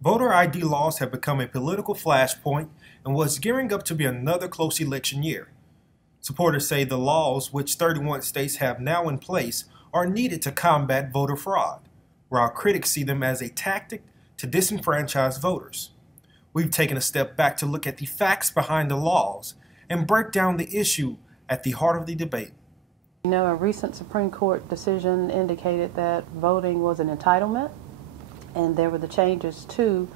Voter ID laws have become a political flashpoint and was gearing up to be another close election year. Supporters say the laws, which 31 states have now in place, are needed to combat voter fraud, while critics see them as a tactic to disenfranchise voters. We've taken a step back to look at the facts behind the laws and break down the issue at the heart of the debate. You know, a recent Supreme Court decision indicated that voting was an entitlement, and there were the changes to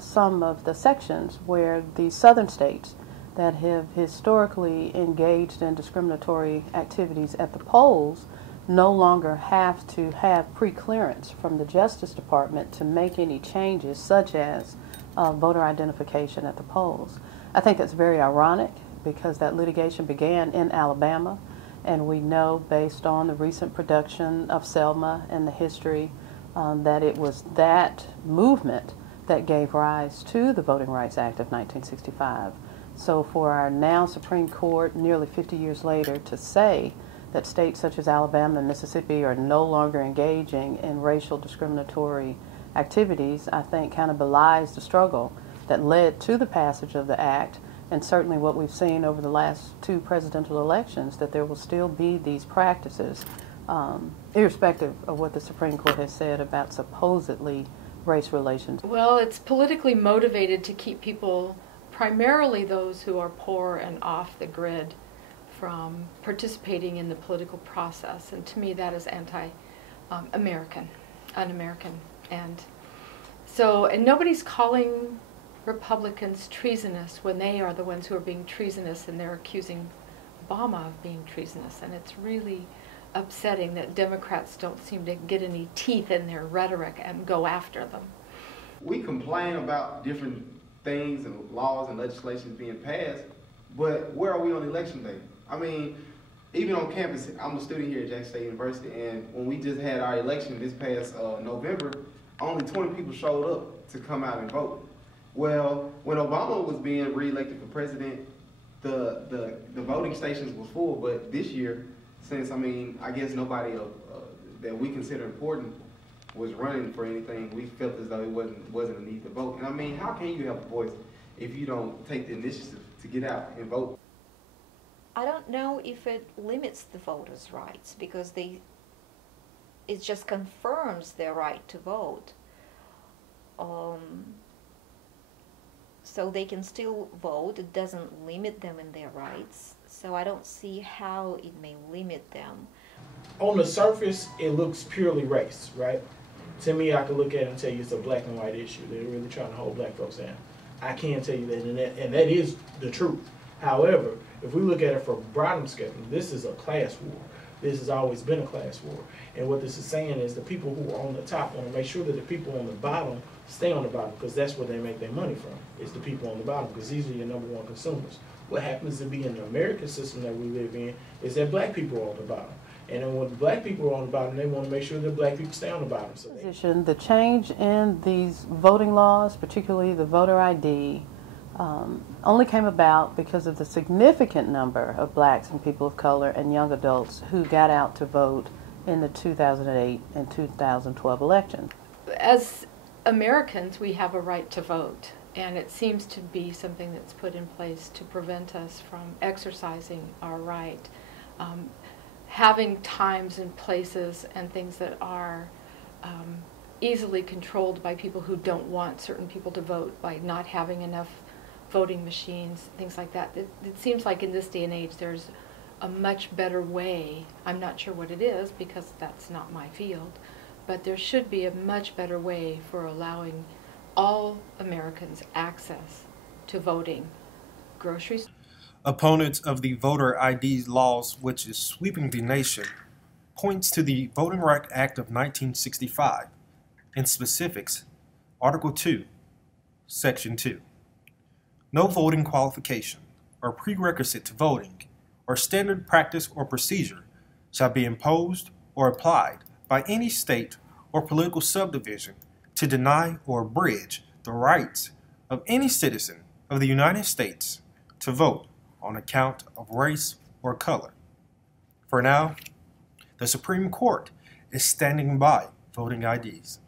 some of the sections where the southern states that have historically engaged in discriminatory activities at the polls no longer have to have pre-clearance from the Justice Department to make any changes such as voter identification at the polls. I think that's very ironic because that litigation began in Alabama, and we know based on the recent production of Selma and the history that it was that movement that gave rise to the Voting Rights Act of 1965. So for our now Supreme Court, nearly 50 years later, to say that states such as Alabama and Mississippi are no longer engaging in racial discriminatory activities, I think kind of belies the struggle that led to the passage of the act, and certainly what we've seen over the last two presidential elections, that there will still be these practices, irrespective of what the Supreme Court has said about supposedly race relations. Well, it's politically motivated to keep people, primarily those who are poor and off the grid, from participating in the political process. And to me that is anti-American, un-American. And nobody's calling Republicans treasonous when they are the ones who are being treasonous, and they're accusing Obama of being treasonous. And it's really upsetting that Democrats don't seem to get any teeth in their rhetoric and go after them. We complain about different things and laws and legislation being passed, but where are we on election day? I mean, even on campus, I'm a student here at Jackson State University, and when we just had our election this past November, only 20 people showed up to come out and vote. Well, when Obama was being re-elected for president, the voting stations was full, but this year, since, I guess nobody that we consider important was running for anything, we felt as though it wasn't a need to vote. And how can you have a voice if you don't take the initiative to get out and vote? I don't know if it limits the voters' rights, because it just confirms their right to vote. So they can still vote. It doesn't limit them in their rights. So I don't see how it may limit them. On the surface, it looks purely race, right? To me, I could look at it and tell you it's a black and white issue. They're really trying to hold black folks down. I can tell you that, and that is the truth. However, if we look at it from bottom scale, this is a class war. This has always been a class war. And what this is saying is the people who are on the top want to make sure that the people on the bottom stay on the bottom, because that's where they make their money from, is the people on the bottom, because these are your number one consumers. What happens to be in the American system that we live in is that black people are on the bottom. And then when black people are on the bottom, they want to make sure that black people stay on the bottom. So the change in these voting laws, particularly the voter ID, only came about because of the significant number of blacks and people of color and young adults who got out to vote in the 2008 and 2012 elections. As Americans, we have a right to vote, and it seems to be something that's put in place to prevent us from exercising our right. Having times and places and things that are easily controlled by people who don't want certain people to vote, by not having enough voting machines, things like that. It seems like in this day and age there's a much better way. I'm not sure what it is because that's not my field, but there should be a much better way for allowing all Americans access to voting. Groceries. Opponents of the voter ID laws, which is sweeping the nation, points to the Voting Rights Act of 1965. In specifics, Article 2, Section 2. No voting qualification or prerequisite to voting or standard practice or procedure shall be imposed or applied by any state or political subdivision to deny or abridge the rights of any citizen of the United States to vote on account of race or color. For now, the Supreme Court is standing by voting IDs.